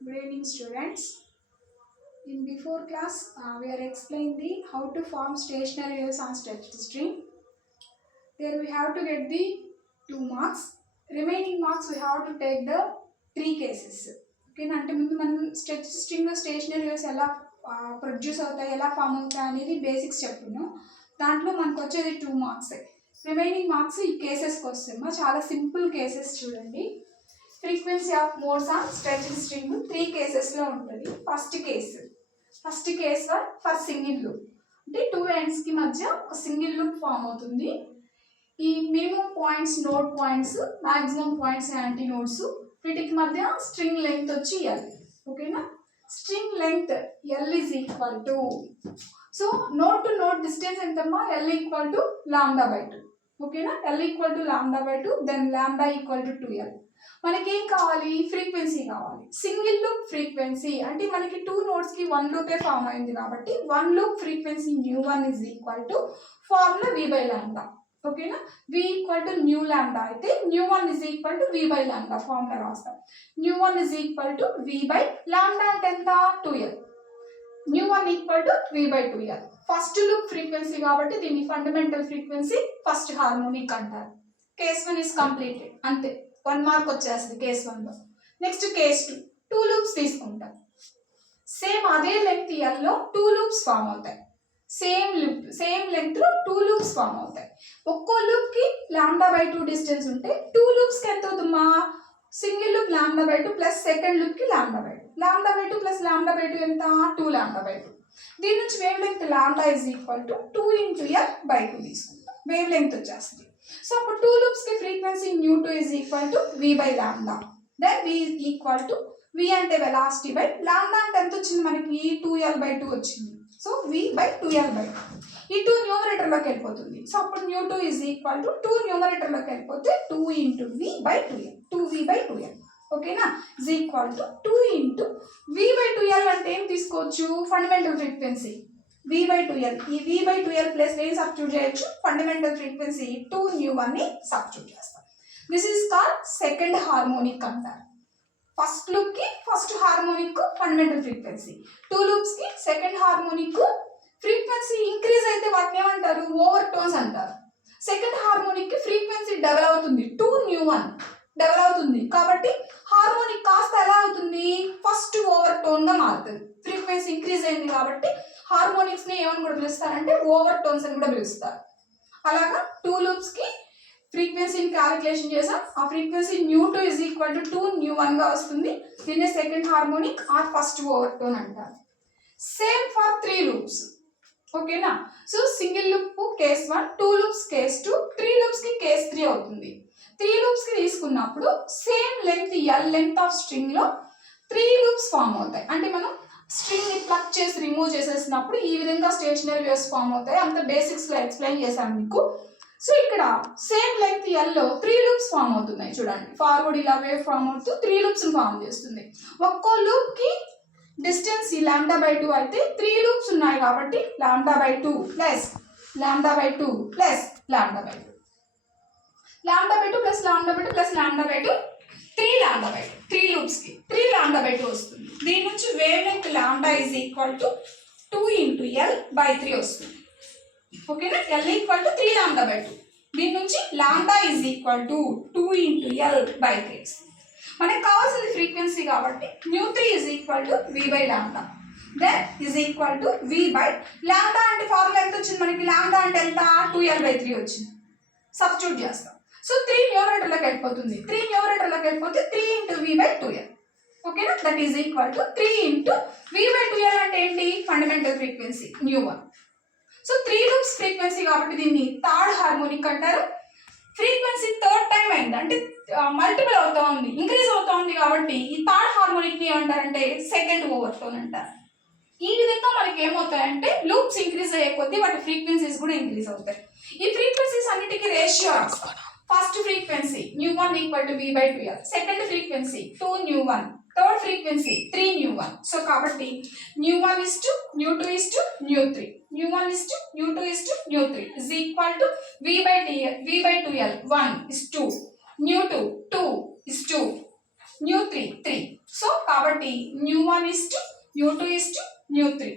Good evening, students. In before class, we are explaining the how to form stationary waves on string. There we have to get the 2 marks. Remaining marks we have to take the 3 cases. Okay, అంటే ముందు మనం string stationery waves ఎలా produce అవుతాయి, ఎలా form అవుతాయి అనేది basics చెప్తున్నాం. దాంట్లో మనకు వచ్చేది 2 మార్క్స్. రిమైనింగ్ మార్క్స్ ఈ కేసెస్కి వస్తాయి. చాలా సింపుల్ కేసెస్ చూడండి. Frequency of modes on stretched string 3 కేసెస్లో ఉంటుంది. First case for single loop, అంటే 2 ఎండ్స్కి మధ్య ఒక సింగిల్ లూప్ ఫామ్ అవుతుంది. ఈ minimum points node points, maximum points antinodes, వీటికి మధ్య స్ట్రింగ్ లెంగ్త్ వచ్చి ఎల్. ఓకేనా, string length L is equal to, so node to node distance ఎంతమ్మా, ఎల్ ఈక్వల్ టు λ/2. ఓకేనా, L equal to λ/2, then λ equal to 2l. మనకి ఏం కావాలి, frequency కావాలి. సింగిల్ లూప్ ఫ్రీక్వెన్సీ అంటే మనకి 2 నోడ్స్కి 1 లూపే ఫామ్ అయింది కాబట్టి 1 loop frequency ν1 is equal to formula v/λ. ఓకేనా, v equal to nu lambda అయితే ν1 is equal to v/λ formula రాస్తాం. ν1 ఈజ్ ఈక్వల్ టు v/λ అంటే ఎంత, 2l. ν1 equal to v/2l. First loop frequency కాబట్టి దీన్ని ఫండమెంటల్ ఫ్రీక్వెన్సీ, ఫస్ట్ హార్మోనిక్ అంటారు. Case 1 is completed. అంతే, 1 mark వచ్చేస్తుంది కేస్ 1లో. నెక్స్ట్ కేస్ 2 లూప్స్ తీసుకుంటాం. సేమ్ అదే లెంగ్త్ ఎల్లో 2 లూప్స్ ఫామ్ అవుతాయి. సేమ్ లెంగ్త్ లో 2 లూప్స్ ఫామ్ అవుతాయి. ఒక్కో లూప్ కి λ/2 డిస్టెన్స్ ఉంటే 2 లూప్స్ కి ఎంత అవుతుందా, single loop λ/2 plus second loop కి λ/2. λ/2 ప్లస్ λ/2 ఎంత, 2λ/2. దీని నుంచి wavelength λ is equal to 2 × l/2 తీసుకుంటాం. వేవ్ లెంగ్త్ వచ్చేస్తుంది. సో అప్పుడు 2 లూప్స్ కి frequency ν2 is equal to v/λ. Then v equal to, v అంటే వెలాసిటీ బై λ అంటే ఎంత వచ్చింది మనకి, 2l/2 వచ్చింది. So v/2l/2. ఈ 2 న్యూమరేటర్లోకి వెళ్ళిపోతుంది. సో అప్పుడు ν2 ఈజ్ ఈక్వల్ టు 2 న్యూమరేటర్లోకి వెళ్ళిపోతే 2 × v/2l, 2v/2l. ఓకేనా, ఈజ్ ఈక్వల్ టు 2 × v/2l అంటే ఏం తీసుకోవచ్చు, ఫండమెంటల్ ఫ్రీక్వెన్సీ v/2l. ఈ v/2l ప్లస్ ఏం సబ్స్టిట్యూట్ చేయొచ్చు, ఫండమెంటల్ ఫ్రీక్వెన్సీ 2ν1 ని సబ్స్టిట్యూట్ చేస్తాం. This is called second harmonic అంటారు. ఫస్ట్ లూప్ కి first harmonic fundamental frequency, 2 loops కి సెకండ్ హార్మోనిక్. ఫ్రీక్వెన్సీ ఇంక్రీజ్ అయితే వాటిని ఏమంటారు, ఓవర్ టోన్స్ అంటారు. సెకండ్ హార్మోనిక్ కి ఫ్రీక్వెన్సీ డబల్ అవుతుంది, 2ν1 డబల్ అవుతుంది. కాబట్టి హార్మోనిక్ కాస్త ఎలా అవుతుంది, ఫస్ట్ ఓవర్ టోన్ గా మారుతుంది. ఫ్రీక్వెన్సీ ఇంక్రీజ్ అయింది కాబట్టి హార్మోనిక్స్ ని ఏమని కూడా పిలుస్తారంటే ఓవర్ టోన్స్ అని కూడా పిలుస్తారు. అలాగా 2 లూప్స్ కి ఫ్రీక్వెన్సీని క్యాలిక్యులేషన్ చేసాం. ఆ ఫ్రీక్వెన్సీ ν2 ఈజ్ ఈక్వల్ టు 2ν1 గా వస్తుంది. దీన్నే second harmonic or first overtone అంటారు. Same for 3 loops. ఓకేనా, so single loop case 1, 2 loops case 2, 3 loops కి కేస్ 3 అవుతుంది. 3 లూప్స్ కి తీసుకున్నప్పుడు same length L length of string లో 3 లూప్స్ ఫామ్ అవుతాయి. అంటే మనం స్ట్రింగ్ ని ప్లగ్ చేసి రిమూవ్ చేసేసినప్పుడు ఈ విధంగా స్టేషనరీ వేవ్స్ ఫామ్ అవుతాయి. అంత బేసిక్స్ లో ఎక్స్ప్లెయిన్ చేశాను మీకు. సో ఇక్కడ same length yellow 3 loops form అవుతున్నాయి. చూడండి, ఫార్వర్డ్ ఇలా వేవ్ ఫామ్ అవుతూ 3 లూప్స్ ఫామ్ చేస్తుంది. ఒక్కో లూప్ కి డిస్టెన్స్ λ/2 అయితే 3 లూప్స్ ఉన్నాయి కాబట్టి λ/2 plus λ/2 plus λ/2, λ/2 plus λ/2 plus λ/2, 3λ/2. 3 loops కి 3λ/2 వస్తుంది. దీని నుంచి wavelength λ is equal to 2 × l/3 వస్తుంది. ఓకేనా, l ఈక్వల్ టు 3λ/2. దీని నుంచి λ ఈజ్ ఈక్వల్ టు 2 × l/3. మనకు కావాల్సింది ఫ్రీక్వెన్సీ కాబట్టి ν3 is equal to v/λ. Then is equal to v/λ అంటే ఫార్ములా ఎంత వచ్చింది మనకి, λ అంటే ఎంత, 2l/3 వచ్చింది. సబ్స్టిట్యూట్ చేస్తాం. సో 3 న్యూమరేటర్లోకి వెళ్ళిపోతుంది. 3 న్యూమరేటర్లోకి వెళ్ళిపోతే 3 × v/2l. ఓకేనా, that is equal to 3 × v/2l అంటే ఏంటి, fundamental frequency ν1. So 3 loops frequency కాబట్టి దీన్ని థర్డ్ హార్మోనిక్ అంటారు. ఫ్రీక్వెన్సీ థర్డ్ టైం అయింది అంటే మల్టిపుల్ అవుతా ఉంది, ఇంక్రీజ్ అవుతా ఉంది కాబట్టి ఈ థర్డ్ హార్మోనిక్ ని ఏమంటారంటే సెకండ్ ఓవర్ టోన్ అంటారు. ఈ విధంగా మనకి ఏమవుతాయంటే లూప్స్ ఇంక్రీజ్ అయ్యే కొద్దీ వాటి ఫ్రీక్వెన్సీస్ కూడా ఇంక్రీజ్ అవుతాయి. ఈ ఫ్రీక్వెన్సీస్ అన్నిటికీ రేషియో రాస్తాం. First frequency ν1 equal to v/2l, second frequency 2ν1, third frequency 3ν1. So కాబట్టి ν1 is to ν2 is to ν3, ν1 is to ν2 is to ν3 is equal to v/2l 1 is 2, ν2 2 is 2, ν3 3. So కాబట్టి nu1 is to nu2 is to nu3.